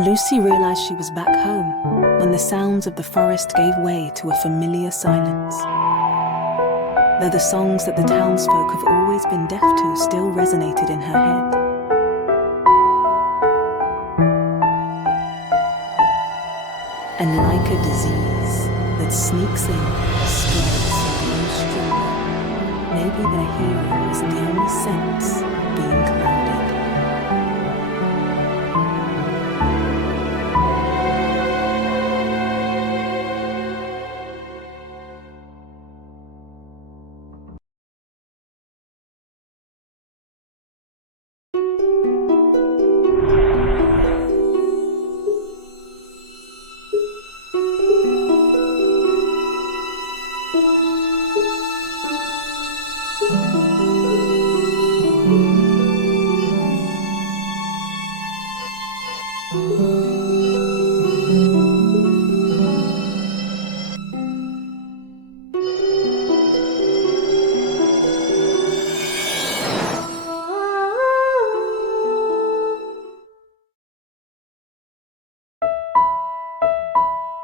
Lucy realized she was back home when the sounds of the forest gave way to a familiar silence. Though the songs that the townsfolk have always been deaf to still resonated in her head. And like a disease that sneaks in, spreads, and grows stronger, maybe their hearing is the only sense being clouded.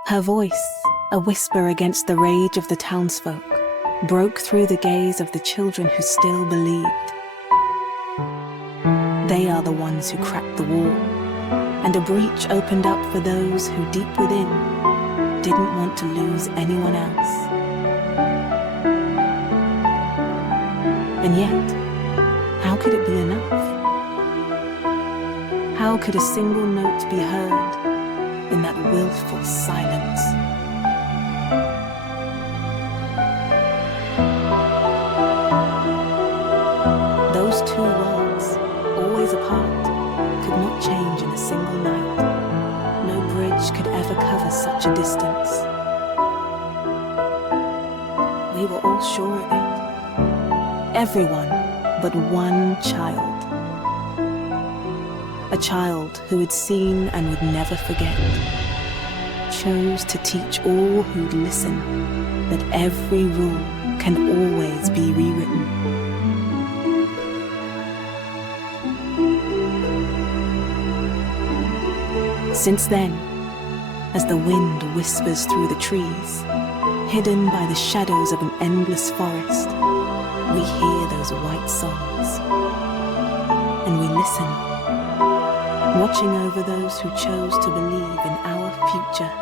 Her voice, a whisper against the rage of the townsfolk, broke through the gaze of the children who still believed. They are the ones who cracked the wall, and a breach opened up for those who deep within didn't want to lose anyone else. And yet, how could it be enough? How could a single note be heard in that willful silence? Those two worlds, always apart, could not change in a single night. No bridge could ever cover such a distance. We were all sure of it. Everyone but one child. A child who had seen and would never forget, chose to teach all who'd listen that every rule can always be rewritten. Since then, as the wind whispers through the trees, hidden by the shadows of an endless forest, we hear those white songs, and we listen, watching over those who chose to believe in our future.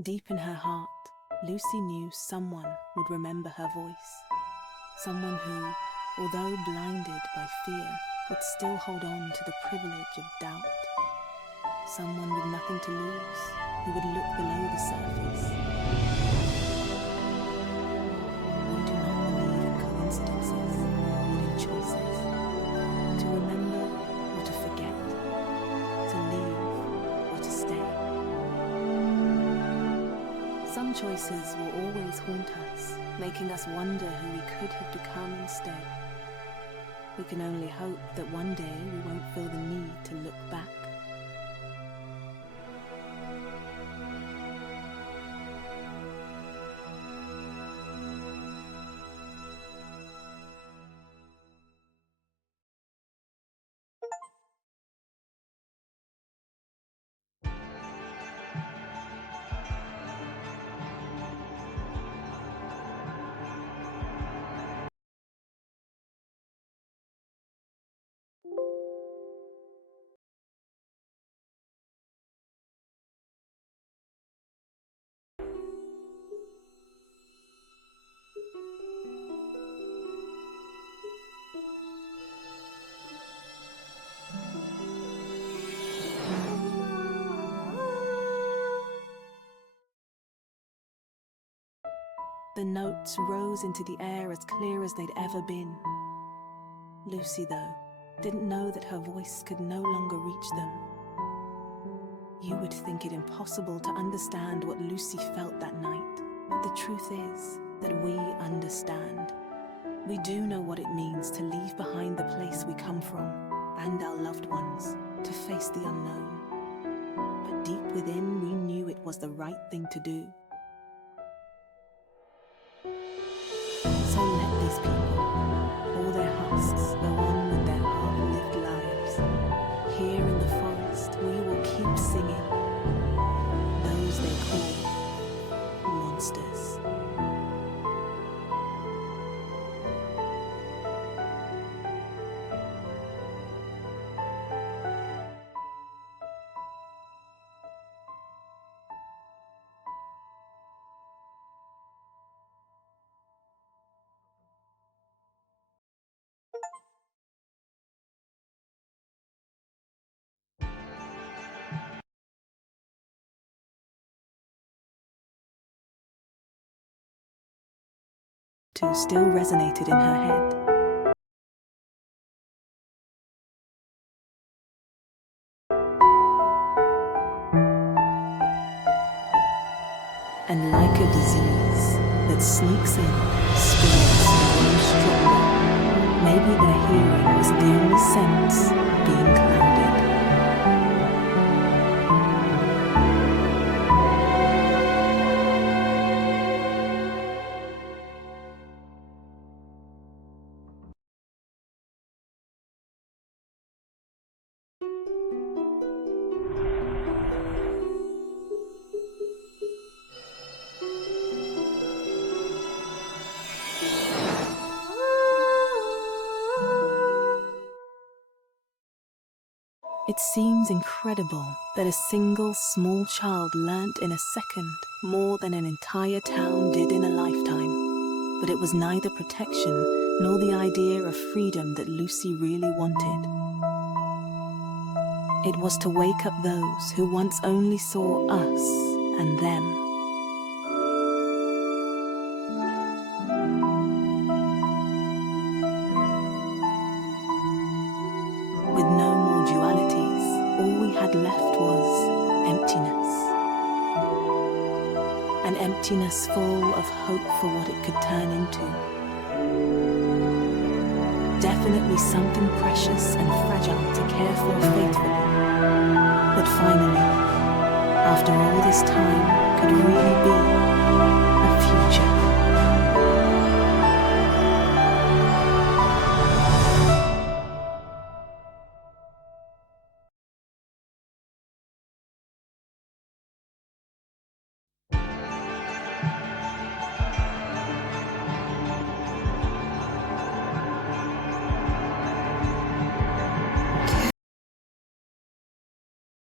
Deep in her heart, Lucy knew someone would remember her voice. Someone who, although blinded by fear, would still hold on to the privilege of doubt. Someone with nothing to lose, who would look below the surface. We do not believe in coincidences, but in choices. To remember or to forget, to leave or to stay. Some choices will always haunt us, making us wonder who we could have become instead. We can only hope that one day we won't feel the need to look back. The notes rose into the air as clear as they'd ever been. Lucy, though, didn't know that her voice could no longer reach them. You would think it impossible to understand what Lucy felt that night, but the truth is that we understand. We do know what it means to leave behind the place we come from and our loved ones, to face the unknown. But deep within, we knew it was the right thing to do. So let these people, all their husks, go on with their half-lived lives. Here in the forest, we will keep singing those they call monsters. Still resonated in her head. And like a disease that sneaks in, spirits grow stronger. Maybe their hearing was the only sense being clouded. It seems incredible that a single small child learnt in a second more than an entire town did in a lifetime. But it was neither protection nor the idea of freedom that Lucy really wanted. It was to wake up those who once only saw us and them. Left was emptiness. An emptiness full of hope for what it could turn into. Definitely something precious and fragile to care for faithfully. But finally, after all this time, could really be a future.